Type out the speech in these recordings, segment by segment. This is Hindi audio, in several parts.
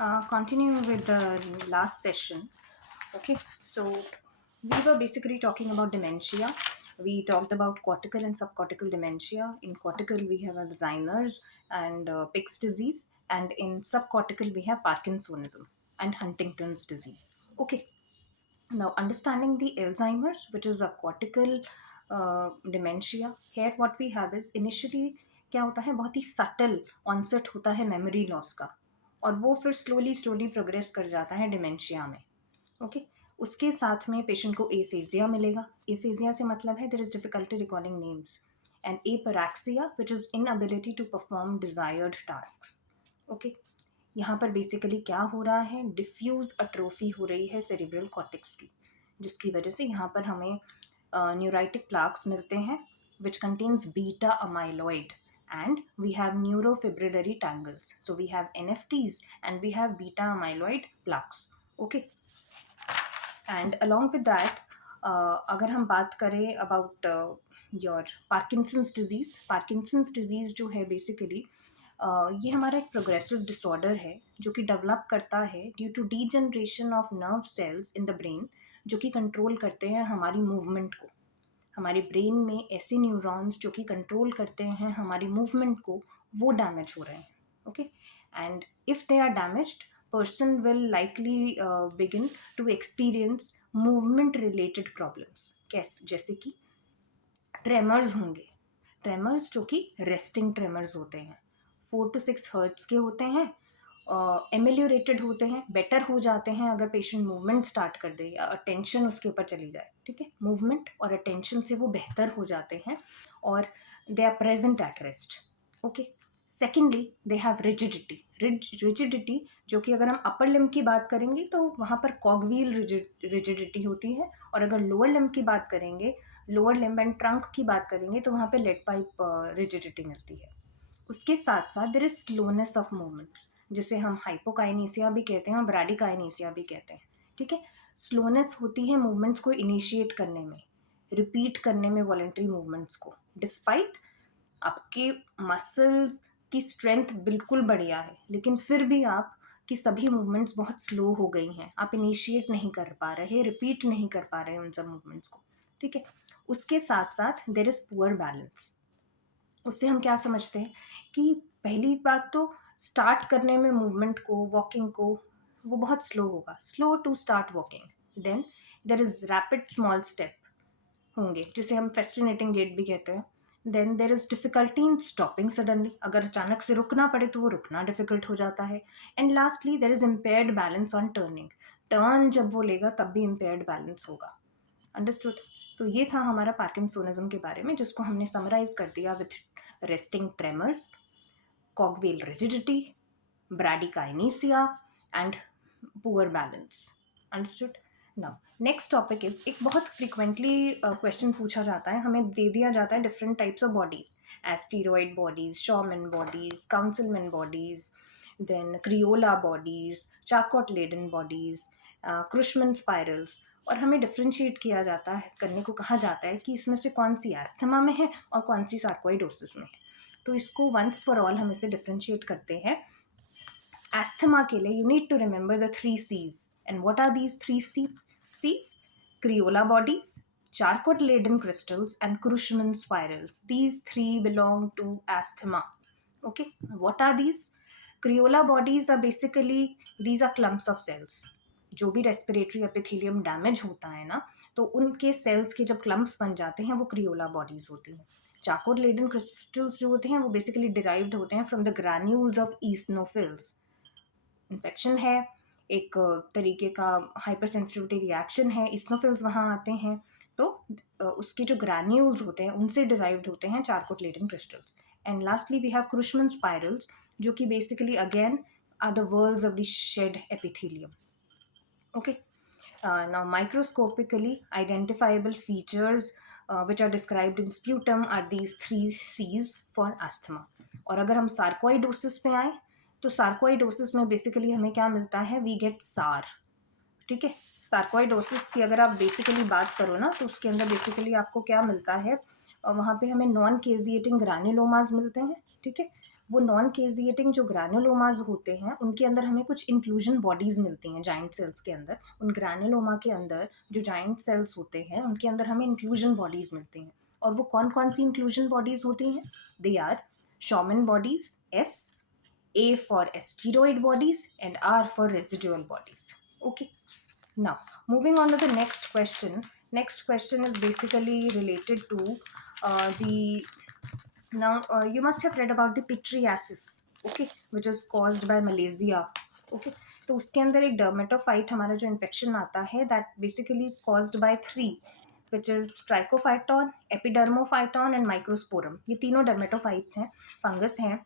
Continuing with the last session, okay, so we were basically talking about dementia. We talked about cortical and subcortical dementia. In cortical, we have Alzheimer's and Pick's disease, and in subcortical, we have Parkinsonism and Huntington's disease. Okay, now understanding the Alzheimer's, which is a cortical dementia, here what we have is initially क्या होता है, बहुत ही सटल ऑनसेट होता है मेमोरी लॉस का, और वो फिर स्लोली स्लोली प्रोग्रेस कर जाता है डिमेंशिया में. ओके, उसके साथ में पेशेंट को एफेजिया मिलेगा. एफेजिया से मतलब है there is difficulty recalling names, and apraxia which is inability to perform desired tasks. Okay, यहाँ पर बेसिकली क्या हो रहा है, डिफ्यूज अट्रोफी हो रही है सेरिब्रल कॉर्टेक्स की, जिसकी वजह से यहाँ पर हमें न्यूराइटिक प्लाक्स मिलते हैं which contains beta amyloid, and we have neurofibrillary tangles. So we have NFTs and we have beta amyloid plaques. Okay, and along with that, अगर हम बात करें about your Parkinson's disease जो है basically ये हमारा एक प्रोग्रेसिव डिसऑर्डर है जो कि डेवलप करता है due to degeneration of nerve cells in the brain, जो कि कंट्रोल करते हैं हमारी मूवमेंट को. हमारे ब्रेन में ऐसे न्यूरॉन्स जो कि कंट्रोल करते हैं हमारी मूवमेंट को, वो डैमेज हो रहे हैं. Okay, and if they are damaged, person will likely begin to experience movement related problems. जैसे कि ट्रेमर्स होंगे, ट्रेमर्स जो कि रेस्टिंग ट्रेमर्स होते हैं, 4 to 6 हर्ट्स के होते हैं, एमेलियोरेटेड होते हैं, बेटर हो जाते हैं अगर पेशेंट मूवमेंट स्टार्ट कर दे या अटेंशन उसके ऊपर चली जाए. ठीक है, मूवमेंट और अटेंशन से वो बेहतर हो जाते हैं और they are present at rest. Okay, secondly they have rigidity जो कि अगर हम अपर लिम्ब की बात करेंगे तो वहाँ पर कॉगवील रिजिडिटी होती है, और अगर लोअर लिम्ब की बात करेंगे, लोअर लिम्ब एंड ट्रंक की बात करेंगे तो वहाँ पे लेड पाइप रिजिडिटी मिलती है. उसके साथ साथ there is slowness of movements, जिसे हम हाइपोकाइनेसिया भी कहते हैं और ब्राडिकाइनेसिया भी कहते हैं. ठीक है, स्लोनेस होती है मूवमेंट्स को इनिशिएट करने में, रिपीट करने में वॉलंटरी मूवमेंट्स को, डिस्पाइट आपके मसल्स की स्ट्रेंथ बिल्कुल बढ़िया है, लेकिन फिर भी आप की सभी मूवमेंट्स बहुत स्लो हो गई हैं, आप इनिशिएट नहीं कर पा रहे, रिपीट नहीं कर पा रहे उन सब मूवमेंट्स को. ठीक है, उसके साथ साथ देयर इज पुअर बैलेंस. उससे हम क्या समझते हैं कि पहली बात तो स्टार्ट करने में मूवमेंट को, वॉकिंग को, वो बहुत स्लो होगा, slow to start walking. Then there is rapid small step होंगे, जिसे हम फेस्टिनेटिंग गेट भी कहते हैं. Then there is difficulty in stopping suddenly, अगर अचानक से रुकना पड़े तो वो रुकना डिफिकल्ट हो जाता है. And lastly there is impaired balance on turning, turn जब वो लेगा तब भी इम्पेयर्ड बैलेंस होगा. अंडरस्टूड. तो ये था हमारा पार्किंसोनिज्म के बारे में, जिसको हमने समराइज कर दिया with resting tremors, cogwheel rigidity, bradykinesia and poor balance. Understood. Now next topic is, एक बहुत फ्रिक्वेंटली क्वेश्चन पूछा जाता है, हमें दे दिया जाता है different types of bodies, asteroid bodies, Schaumann bodies, Councilman bodies, then Creola bodies, Charcot Leyden bodies, Curschmann spirals, और हमें डिफ्रेंशिएट किया जाता है, करने को कहा जाता है कि इसमें से कौन सी एस्थमा में है और कौन सी सार्कोइडोसिस में है. तो इसको वंस फॉर ऑल हम इसे डिफ्रेंशिएट करते हैं. एस्थमा के लिए you need to remember the 3 C's. And what are these 3 C's? Crayola bodies, charcot laden crystals and Krushman spirals. These 3 belong to asthma. Okay, what are these? Crayola bodies are basically, these are clumps of cells. जो भी रेस्पिरेटरी एपिथेलियम डैमेज होता है ना, तो उनके सेल्स के जब क्लम्प्स बन जाते हैं वो क्रियोला बॉडीज होती हैं. चार्कोट लेडन क्रिस्टल्स जो होते हैं वो बेसिकली डिराइव्ड होते हैं from the granules of eosinophils. Infection है, एक तरीके का हाइपर सेंसिटिविटी रिएक्शन है, ईसनोफिल्स वहाँ आते हैं, तो उसके जो ग्रैन्यूल्स होते हैं उनसे डिराइव्ड होते हैं Charcot Leyden crystals. And lastly we have Curschmann spirals, जो कि basically again are the whorls of the shed epithelium. Okay, now microscopically identifiable features which are described in sputum are these 3 C's for asthma. और अगर हम सार्कोइडोसिस पे आए तो सार्कोइडोसिस में बेसिकली हमें क्या मिलता है, वी गेट सार. ठीक है, सार्कोइडोसिस की अगर आप बेसिकली बात करो ना, तो उसके अंदर बेसिकली आपको क्या मिलता है, वहाँ पे हमें नॉन केजिएटिंग ग्रैन्युलोमास मिलते हैं. ठीक है, वो नॉन केजिएटिंग जो ग्रैनुलोमाज होते हैं उनके अंदर हमें कुछ इंक्लूजन बॉडीज़ मिलती हैं जाइंट सेल्स के अंदर। उन ग्रैनुलोमा के अंदर जो जाइंट सेल्स होते हैं उनके अंदर हमें इंक्लूजन बॉडीज़ मिलती हैं। और वो कौन कौन सी इंक्लूजन बॉडीज़ होती हैं? They are Schaumann bodies, S, A for asteroid bodies, and R for residual bodies. Okay. Now, moving on to the next question. Next question is basically related to the. Now, you must have read about the pityriasis, okay, which is caused by Malaysia. Okay. तो उसके अंदर एक डर्मेटोफाइट हमारा जो इन्फेक्शन आता है that basically caused by 3 which is Trichophyton, Epidermophyton and microsporum. ये तीनों डर्मेटोफाइट्स हैं, फंगस हैं।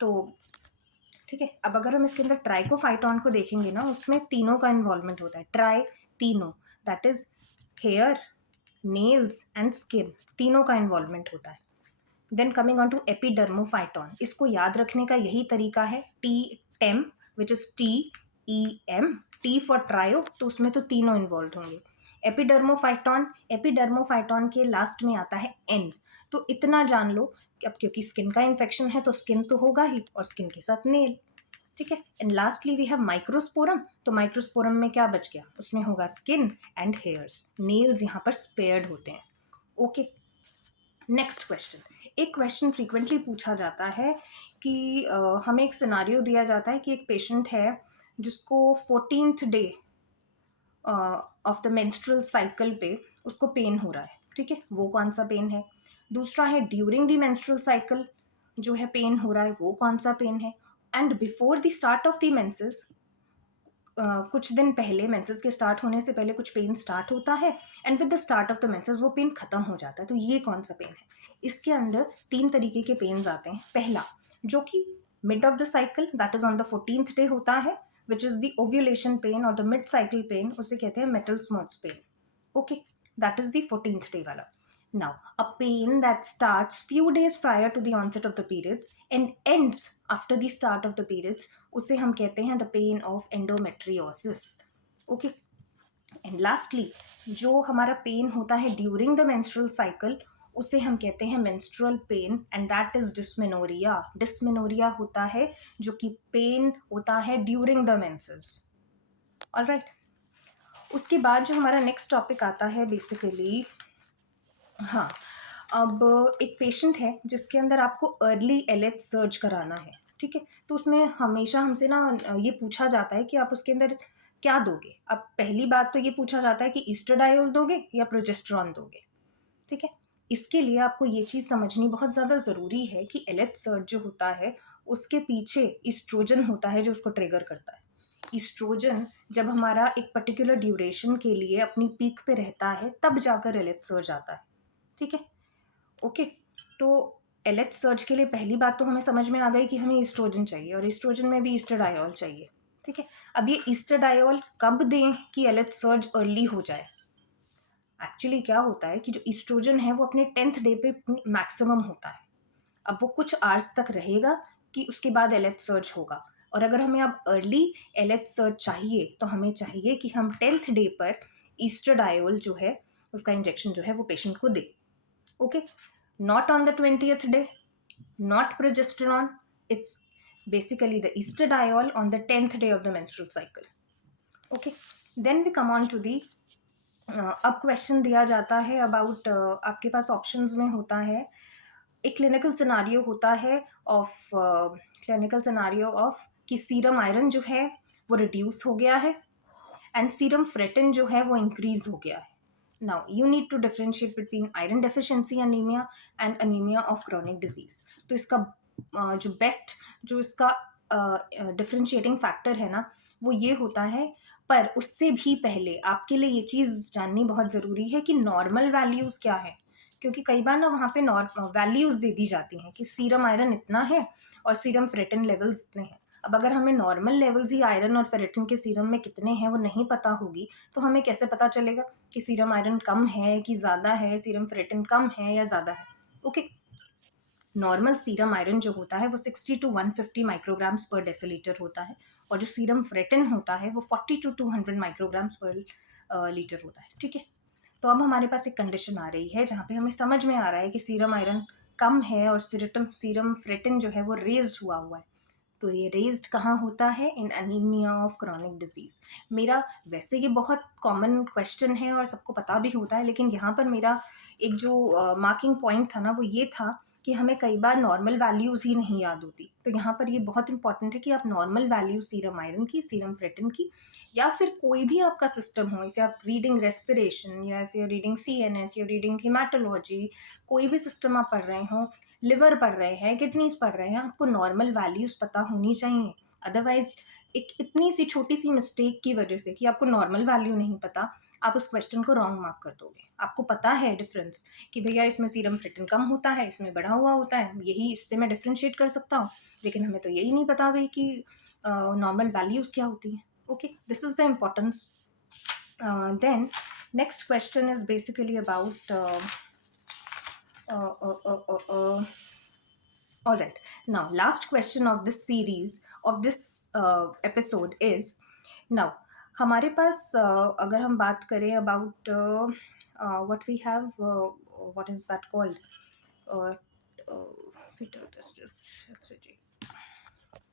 तो ठीक है, अब अगर हम इसके अंदर ट्राइकोफाइटॉन को देखेंगे ना, उसमें तीनों का इन्वॉल्वमेंट होता है। ट्राई, तीनों, that is hair, nails and skin, तीनों का इन्वॉल्वमेंट होता है। Then coming on to epidermophyton, इसको याद रखने का यही तरीका है, टी टेम which is TEM, T for trio, तो उसमें तो तीनों इन्वॉल्व होंगे। एपिडर्मोफाइटॉन के लास्ट में आता है N, तो इतना जान लो कि अब क्योंकि स्किन का इन्फेक्शन है तो स्किन तो होगा ही, और स्किन के साथ नेल। ठीक है, and lastly we have microsporum. तो माइक्रोस्पोरम में क्या बच गया? उसमें होगा स्किन एंड हेयर्स, नेल्स यहाँ पर स्पेयर्ड होते हैं। Okay, next question. एक क्वेश्चन फ्रीक्वेंटली पूछा जाता है कि हमें एक सिनारियो दिया जाता है कि एक पेशेंट है जिसको 14th day of the menstrual cycle पे उसको पेन हो रहा है। ठीक है, वो कौन सा पेन है? दूसरा है ड्यूरिंग द मेंस्ट्रुअल साइकिल जो है पेन हो रहा है, वो कौन सा पेन है? And before the start of the menses, कुछ दिन पहले, मेंसेस के स्टार्ट होने से पहले कुछ पेन स्टार्ट होता है, and with the start of the menses वो पेन खत्म हो जाता है। तो ये कौन सा पेन है? इसके अंदर 3 तरीके के पेन्स आते हैं। पहला जो कि mid of the cycle, that is on the 14th day होता है, which is the ovulation pain और द मिड साइकिल पेन, उसे कहते हैं mittelschmerz pain. Okay, that is the 14th day वाला। Now, a pain that starts few days prior to the onset of the periods and ends after the start of the periods, उसे हम कहते हैं the pain of endometriosis. Okay. And lastly, जो हमारा पेन होता है ड्यूरिंग द मेंस्ट्रुअल साइकिल, उसे हम कहते हैं menstrual pain, and that is dysmenorrhea. Dysmenorrhea होता है जो कि पेन होता है ड्यूरिंग द मेंसेस। ऑलराइट, उसके बाद जो हमारा नेक्स्ट टॉपिक आता है बेसिकली, हाँ, अब एक पेशेंट है जिसके अंदर आपको अर्ली एलएच सर्च कराना है। ठीक है, तो उसमें हमेशा हमसे ना ये पूछा जाता है कि आप उसके अंदर क्या दोगे। अब पहली बात तो ये पूछा जाता है कि ईस्ट्राडायोल दोगे या प्रोजेस्टेरॉन दोगे। ठीक है, इसके लिए आपको ये चीज़ समझनी बहुत ज़्यादा ज़रूरी है कि एलएच सर्च जो होता है उसके पीछे ईस्ट्रोजन होता है जो उसको ट्रिगर करता है। ईस्ट्रोजन जब हमारा एक पर्टिकुलर ड्यूरेशन के लिए अपनी पीक पे रहता है तब जाकर एलएच सर्च आता है। ठीक है, ओके। तो एलएच सर्च के लिए पहली बात तो हमें समझ में आ गई कि हमें ईस्ट्रोजन चाहिए, और ईस्ट्रोजन में भी ईस्ट्राडायोल चाहिए। ठीक है, अब ये ईस्ट्राडायोल कब दें कि एलएच सर्च अर्ली हो जाए? एक्चुअली क्या होता है कि जो ईस्ट्रोजन है वो अपने 10th डे पे मैक्सिमम होता है। अब वो कुछ आवर्स तक रहेगा कि उसके बाद एलएच सर्च होगा, और अगर हमें अब अर्ली एलएच सर्च चाहिए तो हमें चाहिए कि हम 10th डे पर ईस्ट्राडायोल जो है उसका इंजेक्शन जो है वो पेशेंट को दे। Okay, not on the 20th day, not progesterone, it's basically the estradiol on the 10th day of the menstrual cycle. Okay, then we come on to the अब क्वेश्चन दिया जाता है अबाउट आपके पास ऑप्शंस में होता है एक क्लिनिकल सिनारियो होता है ऑफ क्लिनिकल सिनारियो ऑफ कि सीरम आयरन जो है वो रिड्यूस हो गया है एंड सीरम फ्रेटिन जो है वो इंक्रीज हो गया है। Now, you need to differentiate between iron deficiency anemia and anemia of chronic disease. तो इसका जो बेस्ट जो इसका डिफ्रेंशिएटिंग फैक्टर है ना वो ये होता है, पर उससे भी पहले आपके लिए ये चीज़ जाननी बहुत ज़रूरी है कि नॉर्मल वैल्यूज़ क्या है, क्योंकि कई बार ना वहाँ पे वैल्यूज़ दे दी जाती हैं कि सीरम आयरन इतना है और सीरम फ्रेटिन लेवल्स इतने हैं। अब अगर हमें नॉर्मल लेवल्स ही आयरन और फेरेटिन के सीरम में कितने हैं वो नहीं पता होगी तो हमें कैसे पता चलेगा कि सीरम आयरन कम है कि ज़्यादा है, सीरम फेरेटिन कम है या ज़्यादा है। ओके, नॉर्मल सीरम आयरन जो होता है वो 60 to 150 माइक्रोग्राम्स पर डेसीलीटर होता है, और जो सीरम फ्रेटिन होता है वो 40 to 200 माइक्रोग्राम्स पर लीटर होता है। ठीक है, तो अब हमारे पास एक कंडीशन आ रही है जहाँ पे हमें समझ में आ रहा है कि सीरम आयरन कम है और सीरम सीरम फ्रेटिन जो है वो रेज्ड हुआ है। तो ये रेज्ड कहाँ होता है? इन अनीमिया ऑफ क्रॉनिक डिजीज। मेरा वैसे ये बहुत कॉमन क्वेश्चन है और सबको पता भी होता है, लेकिन यहाँ पर मेरा एक जो मार्किंग पॉइंट था ना वो ये था कि हमें कई बार नॉर्मल वैल्यूज़ ही नहीं याद होती। तो यहाँ पर ये बहुत इंपॉर्टेंट है कि आप नॉर्मल वैल्यू सीरम आयरन की, सीरम फ्रेटिन की, या फिर कोई भी आपका सिस्टम हो, इफ़ आप रीडिंग रेस्पिरेशन या इफ़ यू रीडिंग CNS या रीडिंग हेमाटोलॉजी, कोई भी सिस्टम आप पढ़ रहे हो, लिवर पढ़ रहे हैं, किडनीज पढ़ रहे हैं, आपको नॉर्मल वैल्यूज़ पता होनी चाहिए। अदरवाइज़ एक इतनी सी छोटी सी मिस्टेक की वजह से कि आपको नॉर्मल वैल्यू नहीं पता, आप उस क्वेश्चन को रॉन्ग मार्क कर दोगे। आपको पता है डिफरेंस कि भैया इसमें सीरम फ्रेटिन कम होता है, इसमें बढ़ा हुआ होता है, यही इससे मैं डिफरेंशिएट कर सकता हूँ, लेकिन हमें तो यही नहीं पता भाई कि नॉर्मल वैल्यूज़ क्या होती हैं। Okay, this is the importance. Then next question is basically about uh, uh, uh, uh, uh, all right, now last question of this series of this episode is, now हमारे पास अगर हम बात करें about what we have, what is that called, uh, uh, wait, just let's see.